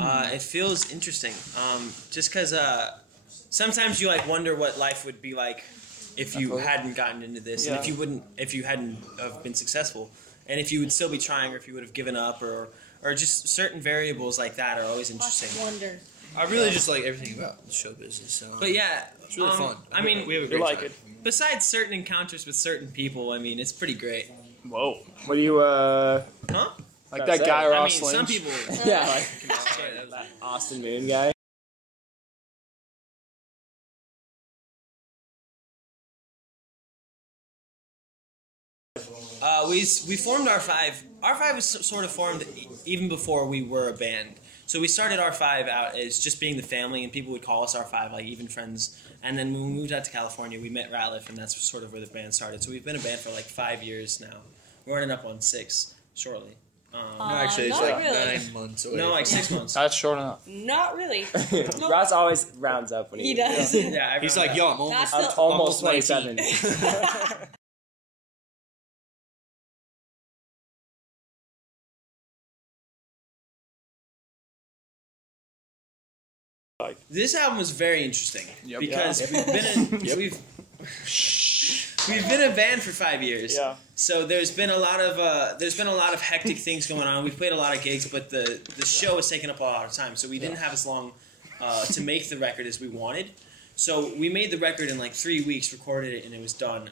It feels interesting. Just because sometimes you like wonder what life would be like if you hadn't gotten into this, and if you hadn't have been successful, and if you would still be trying, or if you would have given up, or just certain variables like that are always interesting. Wonder. I really just like everything about the show business. So. But yeah, it's really fun. I mean, we have a great time. Besides certain encounters with certain people, I mean, it's pretty great. Whoa. What do you, Huh? Like that guy Ross Lynch? Lynch? Some people... Yeah, like that Austin Moon guy. We formed R5. R5 was sort of formed even before we were a band. So we started R5 out as just being the family, and people would call us R5, like even friends. And then when we moved out to California, we met Ratliff, and that's sort of where the band started. So we've been a band for like 5 years now. We're running up on 6 shortly. No, actually, it's like really. 9 months away. No, like 6 months. That's short enough. Not really. Ross always rounds up when He does. Yeah, He's like, yo, I'm almost, Not I'm almost 19. 27. This album was very interesting because we've been a band for 5 years. Yeah. So there's been a lot of hectic things going on. We've played a lot of gigs, but the show has taken up a lot of time. So we didn't have as long to make the record as we wanted. So we made the record in like 3 weeks, recorded it, and it was done.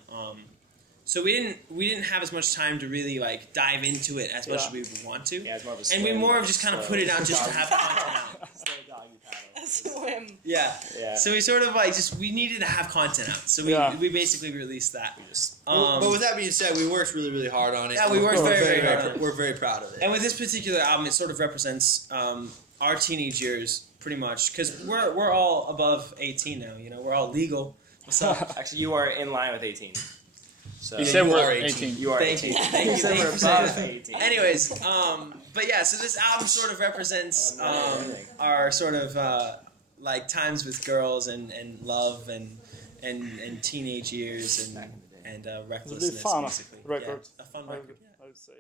So we didn't have as much time to really like dive into it as much as we would want to. Yeah, it's more of a and swim. we more of just kind of put it out just to have content out. Swim. Yeah. Yeah. So we sort of like we needed to have content out. So we basically released that. But with that being said, we worked really, really hard on it. Yeah, we worked very hard on it. We're very proud of it. And with this particular album, it sort of represents our teenage years pretty much because we're all above 18 now. You know, we're all legal. So Actually, you are in line with 18. So You said you we're are 18. you are Thank 18. you. Thank you. You said Thank you we're for saying above that. 18. Anyways, but yeah, so this album sort of represents our sort of like times with girls and love and teenage years and recklessness. fun basically. record. Yeah, a fun record. I would say,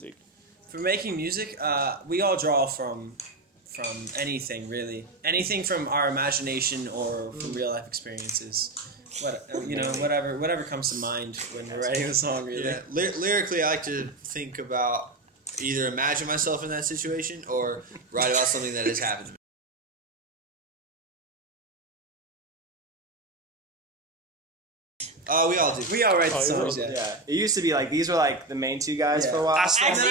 yeah. For making music, we all draw from anything really, anything from our imagination or from real life experiences. Whatever comes to mind when we're writing a song. Really, Yeah. Lyrically, I like to think about either imagine myself in that situation or write about something that has happened to me. We all do. we all write the Oh, songs. you Yeah. Yeah, it used to be like these were like the main two guys for a while. Actually, I didn't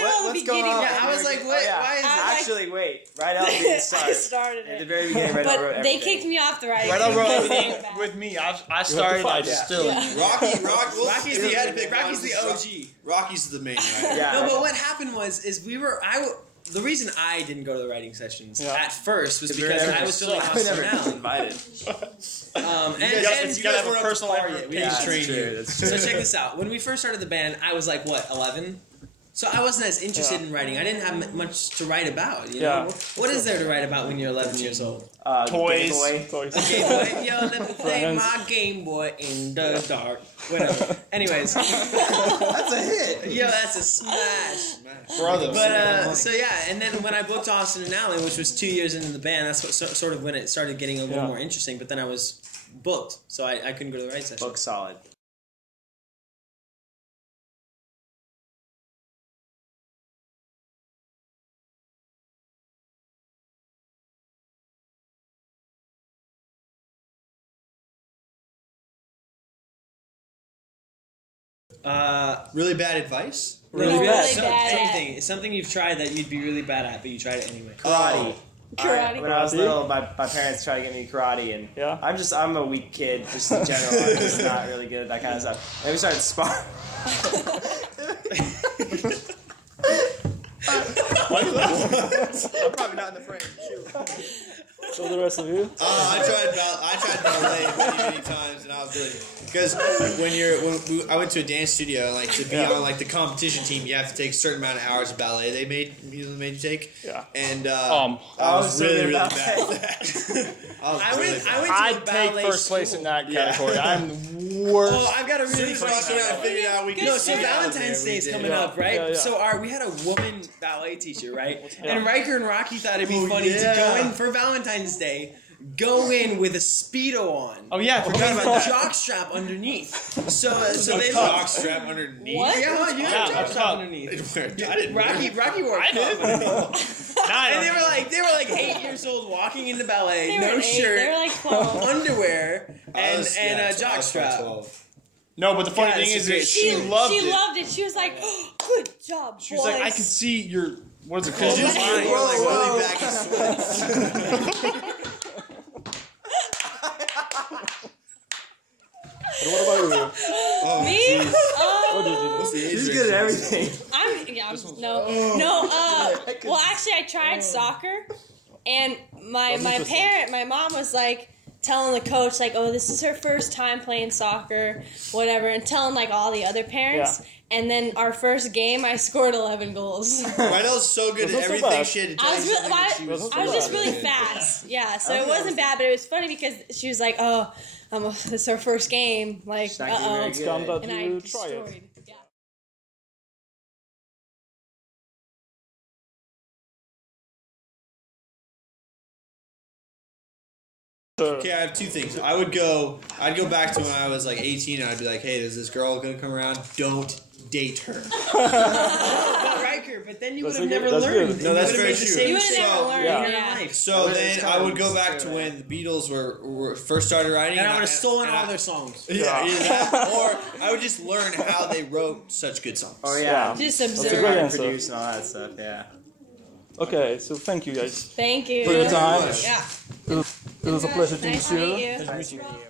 know the what's going beginning. on? Yeah, I was like, what? Why is I- Actually, wait. Right out didn't I start. started At the it. very beginning, right out wrote But they everything. kicked me off the writing. Right, I wrote Because everything they were with me. I started like Yeah. still. Rocky's If you had to pick Rocky's one, the OG. Rocky's the main writer. Yeah. No, but what happened was the reason I didn't go to the writing sessions at first was because I was filming I never Austin Allen. invited. And You gotta have a personal We Yeah, didn't that's train true, you. that's So true. check this out. When we first started the band, I was like, what, 11? So I wasn't as interested in writing. I didn't have much to write about. You know? Yeah. What is there to write about when you're 11 years old? Toys. Game Boy. Toys. Game Boy. Yo, let me play my Game Boy in the dark. Whatever. Anyways. That's a hit. Yo, that's a smash. Brothers. But, so yeah, and then when I booked Austin and Allen, which was 2 years into the band, that's what, sort of when it started getting a little more interesting, but then I was booked, so I couldn't go to the writing session. Book solid. Really bad advice? Really bad. Anything. It's something you've tried that you'd be really bad at, but you tried it anyway. Karate. Karate. When I was little, my parents tried to get me karate, and Yeah. I'm a weak kid, just in general. I'm just not really good at that kind of stuff. And we started sparring. I'm probably not in the frame. Shoot. So the rest of you? I tried ballet many times, and I was Because I went to a dance studio, and like to be on like the competition team, you have to take a certain amount of hours of ballet they made you take. Yeah. And I was really bad bad at that. I went to a I'd take ballet first place school. in that Yeah. category. I'm the worst. Oh, I've got a really funny story. I figured out we could. No, so Good Valentine's Day is coming Yeah. up, right? Yeah, yeah. So we had a woman ballet teacher, right? Yeah. And Riker and Rocky thought it'd be funny to go in for Valentine's Day, go in with a Speedo on. Oh yeah, I forgot With about a that. jock strap underneath. So they jock strap underneath. What? Yeah, you had a Yeah, jock up strap top. underneath. I didn't. Rocky wore a I cup. did. And they were like 8 years old walking into ballet, They no were 8. shirt, They were like 12. underwear, I was- and yeah, a I jock was strap. 12. No, but the funny Yeah, thing it's is a that great she scene. loved She it. loved it. She was like, "Good job, She was like, I can see your what's it called? You just Whoa, wore like whoa. really baggy sweats. What about you? Oh, Me? jeez. Oh, What did you do? What's the age She's range? good at everything. Well, actually, I tried soccer, and my mom was like telling the coach like, "Oh, this is her first time playing soccer, whatever," and telling like all the other parents. Yeah. And then our first game, I scored 11 goals. Rydell's so good at That's not so everything bad. she had to tell I was you really, something that she was I was just really fast. Yeah, so it wasn't bad, but it was funny because she was like, "Oh, this is her first game." Like, She's not doing very uh-oh. good. Come that And I you try it. destroyed. Yeah. Okay, I have two things. I'd go back to when I was like 18 and I'd be like, hey, is this girl gonna come around? Don't date her. But Riker, but then you would That's have good. never That's learned. good. No, that's You would've very made the true. same You would have mistake never learned. Yeah. Yeah. So Well, then it's I would go back too, to right? when the Beatles were first started writing. And I would have stolen and all their songs. Yeah, either that, or I would just learn how they wrote such good songs. Oh yeah. Just That's a observe. great And answer. produce and all that stuff. Yeah. Okay, so thank you guys Thank you. for your time. Yeah. It was a pleasure to Nice meet to you. meet you. Nice meeting you.